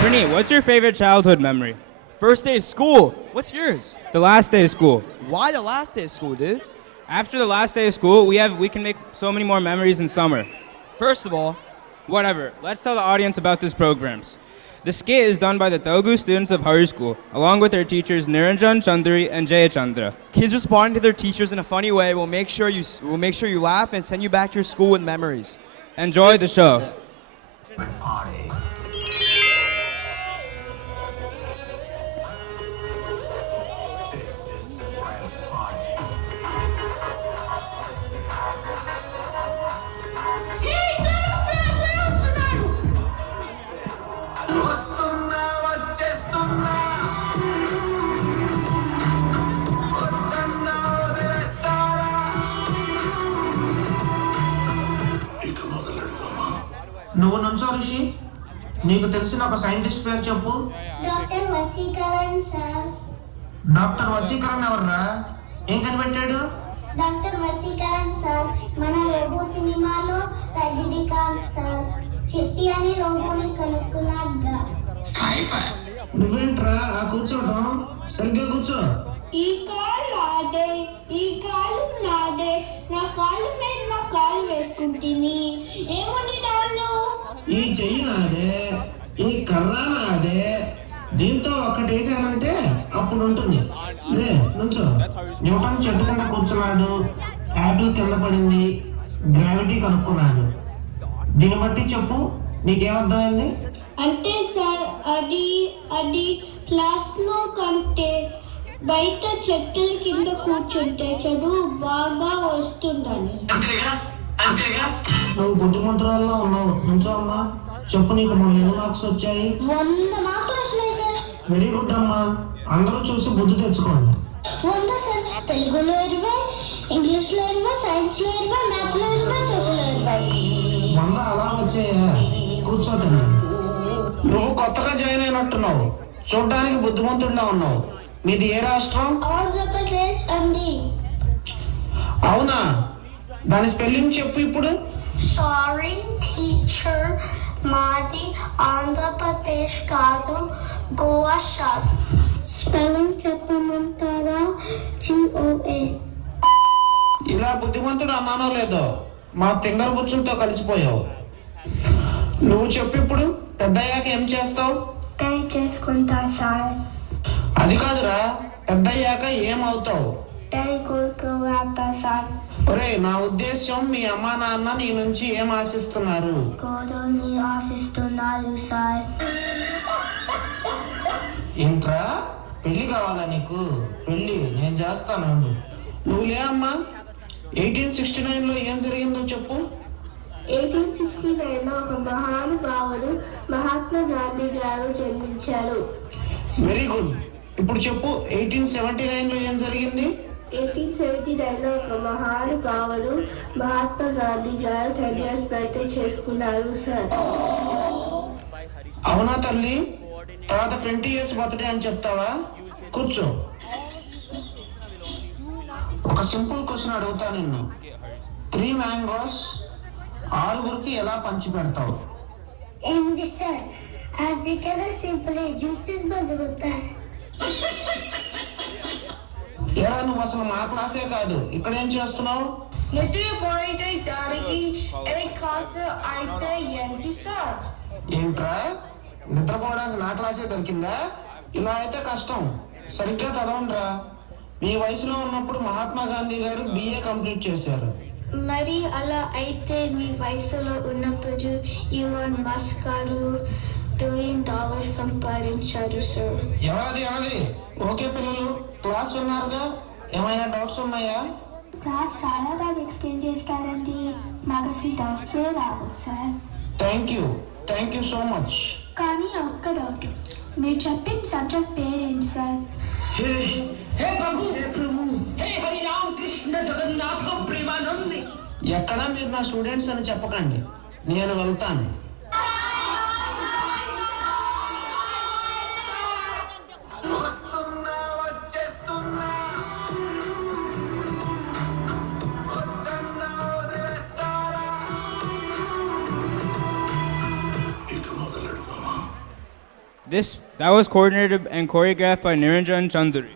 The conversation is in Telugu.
Praneet, what's your favorite childhood memory? First day of school. What's yours? The last day of school. Why the last day of school, dude? After the last day of school, we can make so many more memories in summer. First of all, Whatever, let's tell the audience about this programs. The skit is done by the Telugu students of Hari School, along with their teachers Niranjan, Chandri, and Jaya Chandra. kids responding to their teachers in a funny way will make sure you laugh and send you back to your school with memories. Enjoy the show. నువ్వు నుంచో ఋషి, నీకు తెలిసిన ఒక సైంటిస్ట్ పేరు చెప్పు. Doctor Vaseegaran sir. Doctor Vaseegaran ఎవర్రా? ఏం కనిపెట్టాడు? డాక్టర్ వశీకరణ్ సార్ మన రోబో సినిమాలో రజనీకాంత్ సార్ చిట్టి అనే రోబోని కనుక్కున్నాడుగా. నువ్వేంట్రా ఆ కూర్చోవడం? సరిగ్గా కూర్చో. ఈ కాలు నాదే, ఈ కాలు నాదే, నా కాలు మీద నా కాలు వేసుకుంటుని ఏముంది నాలో. ఈ చెయ్యి నాదే, ఈ కర్ర నాదే, దీంతో ఒక్కటేసానంటే అప్పుడు ఉంటుంది. లే నుంచో. న్యూటన్ చెట్టు కింద కూర్చున్నాడు, యాపిల్ కింద పడింది, గ్రావిటీ కనుక్కున్నాడు. దీన్ని బట్టి చెప్పు, నీకేమర్థమైంది? అంటే సార్ అది అది క్లాస్ లో కంటే బయట చెట్టుల కింద కూర్చుంటే చదువు బాగా వస్తుందని. నువ్వు బుద్ధిమంతురాల్లో ఉన్నావు. నుంచో అమ్మా. చెప్పు, నీకు మొన్న ఎన్ని మార్క్స్ వచ్చాయి? 100 మార్కులు వచ్చినాయి సార్. వెరీ గుడ్ అమ్మా. అందరూ చూసి బుద్ధి తెచ్చుకోండి. 100 సార్. తెలుగులో 20, ఇంగ్లీష్లో 20, సైన్స్లో 20, మ్యాథ్లో 20, సోషల్లో 20. 100 అలా వచ్చాయా? కూర్చోతండి. నువ్వు కొత్తగా జాయిన్ అయినట్టున్నావు, చూడ్డానికి బుద్ధిమంతుడిలా ఉన్నావు. మీది ఏ రాష్ట్రం? ఆంధ్రప్రదేశ్ అండి. అవునా? దాని స్పెల్లింగ్ చెప్పు ఇప్పుడు. సారీ టీచర్, మాది ఆంధ్రప్రదేశ్ కాదు, గోవా సార్. స్పెల్లింగ్ చెప్పమంటారా? GOA. ఇలా బుద్ధిమంతుడు అన్నానో లేదో మా తింగర బుచ్చులతో కలిసిపోయావు. నువ్వు చెప్పు ఇప్పుడు, పెద్దయ్యాక ఏం చేస్తావు? పెళ్లి చేసుకుంటా సార్. అది కాదురా, పెద్దయ్యాక ఏమవుతావు? పెళ్లి కొడుకు అవుతా సార్. ఒరే, నా ఉద్దేశం మీ అమ్మా నాన్న నీ నుంచి ఏం ఆశిస్తున్నారు? కోడల్ని ఆశిస్తున్నారు సార్. ఏంట్రా, పెళ్లి కావాలా నీకు? పెళ్లి నేను చేస్తాను. నువ్వు లే అమ్మా. 1869లో ఏం జరిగిందో చెప్పు. 1869లో ఒక మహానుభావుడు మహాత్మా గాంధీ గారు జన్మించారు. Very good. ఇప్పుడు చెప్పు, 1879లో ఏం జరిగింది? 1879లో ఒక మహానుభావుడు మహాత్మా గాంధీ గారు 10 years బర్త్డే చేసుకున్నారు సార్. అవునా తల్లి? తర్వాత 20 years బర్త్డే అని చెప్తావా? కూర్చో. ఒక సింపుల్ క్వశ్చన్ అడుగుతా నిన్ను. 3 mangoes 6గురికి ఎలా పంచి పెడతావు? ఏమిటి సార్? అది కదా సింపుల్, జ్యూసెస్ బదులుతాయి. ఎరా, నువ్వు అసలు మా క్లాసే కాదు, ఇక్కడ ఏం చేస్తున్నావు? ఏంట్రా, నిద్రపోవడానికి నా క్లాసే దొరికిందా? ఇలా అయితే కష్టం. సరిగ్గా చదవండిరా. మీ వయసులో ఉన్నప్పుడు మహాత్మా గాంధీ గారు BA కంప్లీట్ చేశారు. మరి అలా అయితే మీ వయసులో ఉన్నప్పుడు ఇలాన్ మస్క్ గారు $1 billion సంపాదించారు సార్. ఎవరది? ఓకే పిల్లలు, క్లాస్ విన్నారుగా, ఏమైనా డౌట్స్ ఉన్నాయా? క్లాస్ చాలా బాగా ఎక్స్ప్లెయిన్ చేస్తారండి, మాకు అసలు డౌట్సే రావు sir. Thank you so much. కానీ ఒక్క డౌట్, మీరు చెప్పిన సబ్జెక్ట్ పేరేంటి సార్? हे प्रभु, हे हरि राम कृष्ण जगन्नाथ प्रेमानंद. ఎక్కడ మీరు నా స్టూడెంట్స్ అని చెప్పకండి, నేను వెళ్తాను. That was coordinated and choreographed by Niranjan Chanduri.